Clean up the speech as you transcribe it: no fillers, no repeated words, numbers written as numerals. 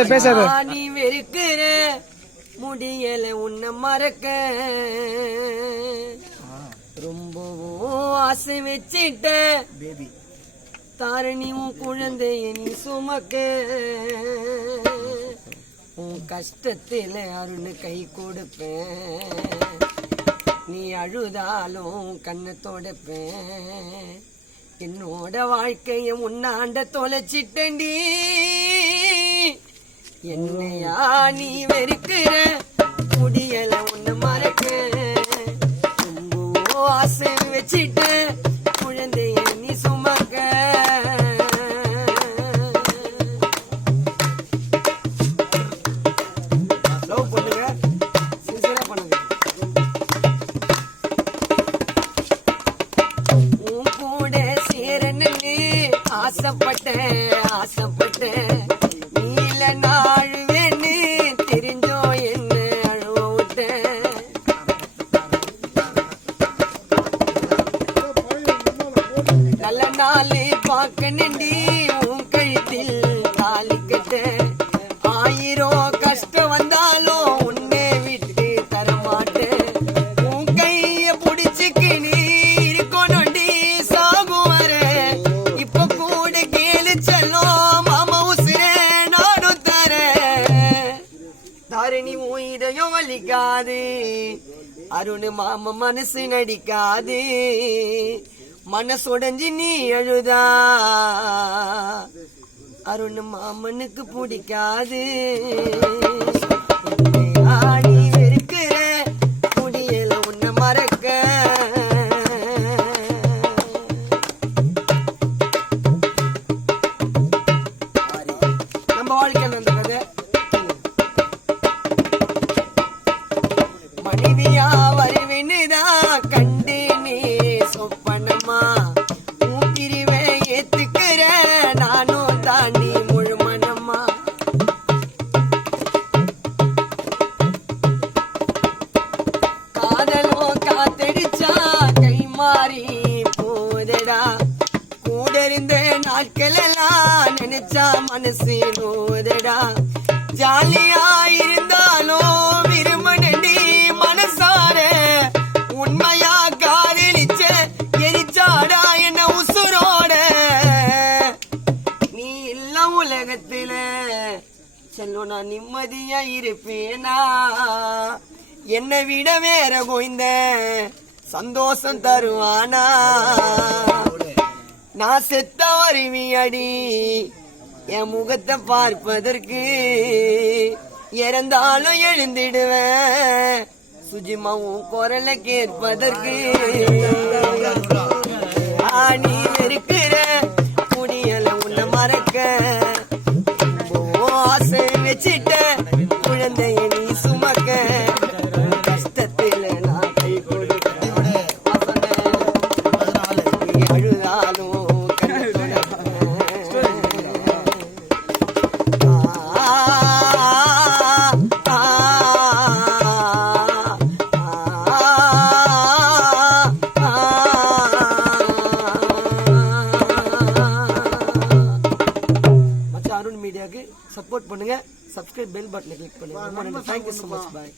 நீ வெறுக்கிற முடியல உன்னை மறக்க ரொம்பவும் ஆசை வச்சிட்ட பேபி தாரணி உன் குழந்தைய நீ சுமக்க உன் கஷ்டத்தில அருண் கை கொடுப்பேன் நீ அழுதாலும் கண்ணை தொடப்பேன் என்னோட வாழ்க்கைய உன்னாண்ட தொலைச்சிட்டண்டி என்னையா நீ வெறுக்கிற முடியல உன்னை மறக்க ரொம்ப ஆசை வச்சிட்ட குழந்தைய நீ சுமக்க லவ் பண்ணுங்க சின்சியரா பண்ணுங்க உன் கூட சேரன்னு ஆசைப்பட்டேன் நீல நாழுவேன்னு தெரிஞ்சோ என்ன அழுவ விட்டேன் நல்ல நாளே பார்க்க நின்றி உன் கழுத்தில் தாலி கட்ட 1000 கஷ்டம் வந்தாலும் உன்னை விட்டு தரமாட்டேன் உன் கைய புடிச்சுக்கு நீ இருக்கணும்டி சாகும் வர இப்ப கூட கேளு செல்லும் மாமா உசுரே நானும் தரேன் தாரணி உன் இதயம் வலிக்காது அருண் மாமா மனசு நடிக்காது மனசுடைஞ்சி நீ அழுதா அருண் மாமனுக்கு பிடிக்காது நீ வெறுக்கிற முடியல உன்னை மறக்க நம்ம வாழ்க்கையில் அந்த கதை மனைவியா வருவினுதான் கண்டேனே சொப்பனமா ஊக்கிரிவே ஏத்துக்கிற நானும் தாண்டி முழுமனமா காதலோ காத்தடிச்சா கை மாறி போதடா கூட இருந்த நாட்கள் எல்லாம் நினைச்சா மனசு நோதடா ஜாலியா இருந்தாலும் விரும்பி மனசார உண்மையா காதலிச்ச எரிச்சாடா என்ன உசுரோட நீ இல்ல உலகத்துல செல்லும் நான் நிம்மதியா இருப்பேனா என்னை விட வேற கோய்ந்த சந்தோஷம் தருவானா நான் செத்த வருவியடி என் முகத்தை பார்ப்பதற்கு இறந்தாலும் எழுந்திடுவேன் சுஜிமாவும் குரலை கேட்பதற்கு நீ இருக்கிற முடியல உன்னை மறக்க ஆசை வச்சிட்ட குழந்தைய நீ சுமக்க கஷ்டத்தில் நான் கை கொடுக்க நீ அழுதாலும் மீடியாக்கு சப்போர்ட் பண்ணுங்க சப்ஸ்கிரைப் பெல் பட்டனை கிளிக் பண்ணுங்க. Thank you so much. Bye.